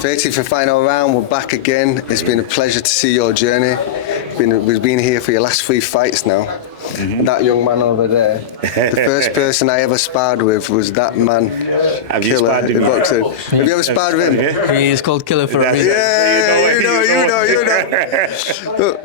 30th final round, we're back again. It's been a pleasure to see your journey. We've been here for your last 3 fights now. That young man over there, the first person I ever sparred with was that man. Have you Killer, sparred him? boxer. Have you ever sparred with him? He is called Killer for a reason. Yeah, you know. Look,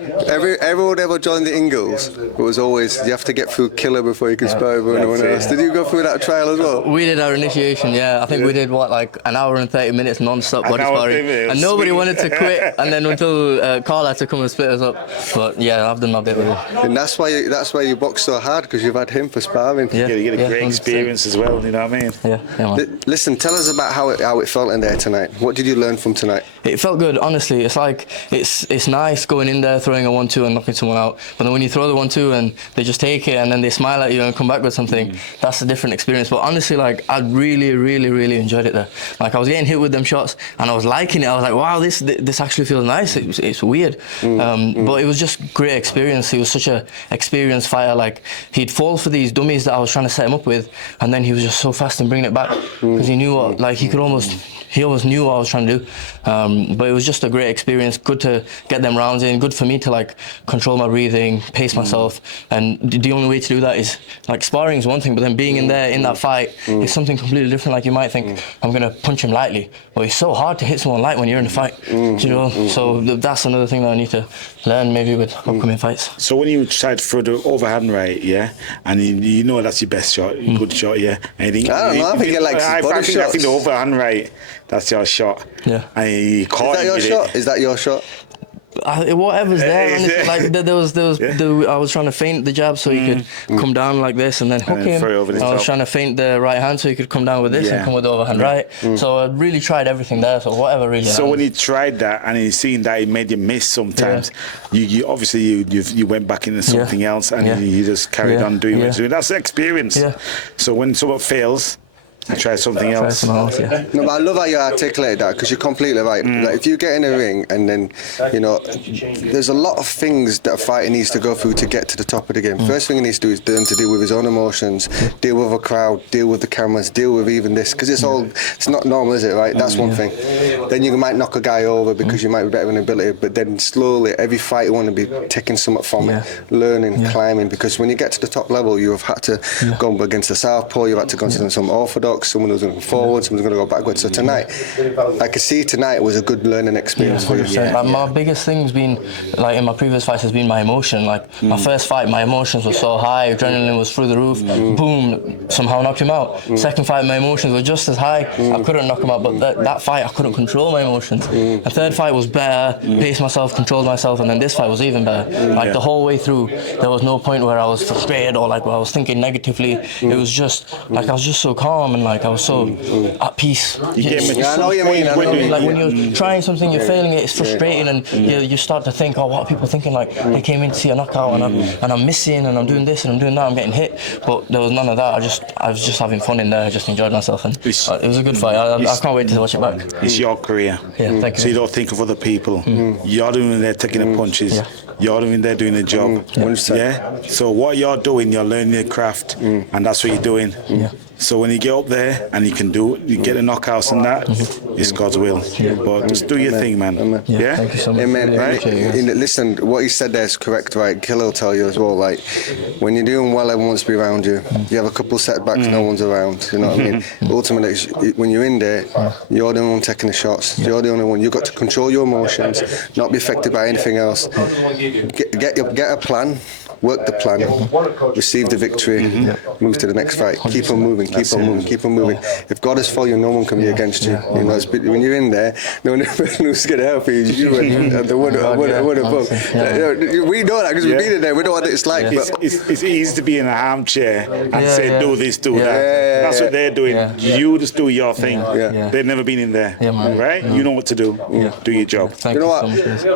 everyone ever joined the Ingles, it was always, you have to get through Killer before you can spar with anyone else. Did you go through that trial as well? We did our initiation, yeah. I think we did, like an hour and 30 minutes non-stop body sparring. And nobody wanted to quit, and then until Carl had to come and split us up. But yeah, I've done my bit with it. And that's why you box so hard, because you've had him for sparring. Yeah, you get a great experience as well, you know what I mean? Yeah, man. Listen, tell us about how it felt in there tonight. What did you learn from tonight? It felt good, honestly. It's like, it's nice going in there, throwing a 1-2 and knocking someone out. But then when you throw the 1-2 and they just take it and then they smile at you and come back with something, that's a different experience. But honestly, like, I really enjoyed it there. Like, I was getting hit with them shots and I was liking it. I was like, wow, this actually feels nice. It's weird. But it was just great experience. He was such a experienced fighter. Like, he'd fall for these dummies that I was trying to set him up with, and then he was just so fast in bringing it back because he knew what, like, he almost knew what I was trying to do. But it was just a great experience. Good to get them rounds in. Good for me to, like, control my breathing, pace myself. And the only way to do that is, like, sparring is one thing, but then being in there in that fight is something completely different. Like, you might think I'm gonna punch him lightly, but it's so hard to hit someone light when you're in a fight. You know, so that's another thing that I need to learn maybe with upcoming fights. So when you try to throw the overhand right, yeah, and you know that's your best shot, good shot, yeah. And I don't know. I think you like body shots. I think the overhand right, that's your shot. Yeah. And you caught Is that your shot? Is that your shot? Whatever's there, man. Like I was trying to feint the jab so he could come down like this and then hook him. I was trying to feint the right hand so he could come down with this and come with the overhand right. So I really tried everything there. So whatever really. So when you tried that and you seen that it made you miss sometimes, you obviously you went back into something else and you just carried on doing what you're doing. That's the experience. So when someone fails, I try something else. No, but I love how you articulated that, because you're completely right. Like, if you get in a ring and then, you know, there's a lot of things that a fighter needs to go through to get to the top of the game. First thing he needs to do is learn to deal with his own emotions, deal with a crowd, deal with the cameras, deal with even this, because it's not normal, is it, right? That's one thing. Then you might knock a guy over because you might be better in ability, but then slowly every fighter want to be taking something from it, learning, climbing, because when you get to the top level, you have had to go up against the southpaw, you've had to go into some orthodox, someone who's going to go forward, someone's going to go backwards. So tonight, I could see tonight was a good learning experience for you. Like, my biggest thing's been, like, in my previous fights, has been my emotion. Like, my first fight, my emotions were so high, adrenaline was through the roof. Boom, somehow knocked him out. Second fight, my emotions were just as high. I couldn't knock him out, but that fight, I couldn't control my emotions. The third fight was better, paced myself, controlled myself, and then this fight was even better. Like, the whole way through, there was no point where I was frustrated or, like, where I was thinking negatively. It was just, like, I was just so calm and, like, I was so at peace. I know what you mean. Like, when you're trying something, you're failing it, it's frustrating, and you start to think, oh, what are people thinking? Like, they came in to see a knockout, and I'm missing, and I'm doing this, and I'm doing that, I'm getting hit. But there was none of that. I was just having fun in there. I just enjoyed myself, and it was a good fight. I can't wait to watch it back. It's your career. Yeah, thank you. So you don't think of other people. You're doing there taking the punches. You're doing there doing the job. Yeah. So what you're doing, you're learning your craft, and that's what you're doing. So when you get up there and you can do it, you get the knockouts and that, it's God's will. But just do your thing, man. Yeah? Thank you so much. Amen. Right? Listen, what you said there is correct, right? Killer will tell you as well, like, when you're doing well, everyone wants to be around you. You have a couple setbacks, no one's around. You know what I mean? Ultimately, when you're in there, you're the only one taking the shots. You're the only one. You've got to control your emotions, not be affected by anything else. Get a plan. Work the plan, receive the victory, move to the next fight. Keep on moving, keep on moving. If God is for you, no one can be against you. You know, when you're in there, the only person who's going to help you is you and the one above. We know that because we've been in there. We know what it's like. It's easy to be in an armchair and say, do this, do that. That's what they're doing. You just do your thing. They've never been in there, right? You know what to do. Do your job. You know what?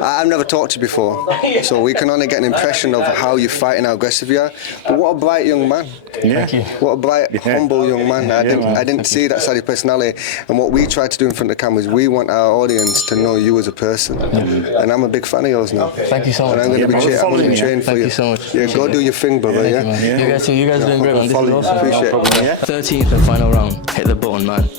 I've never talked to you before, so we can only get an impression of how you fight and how aggressive you are. But what a bright young man. Thank you. What a bright, humble young man. I didn't see that side of personality. And what we try to do in front of the camera is we want our audience to know you as a person. And I'm a big fan of yours now. Thank you so much. And I'm going to be cheering for you. Thank you so much. Yeah, go do your thing, brother. You guys are doing great, man. This is awesome. Appreciate it. 13th and final round. Hit the button, man.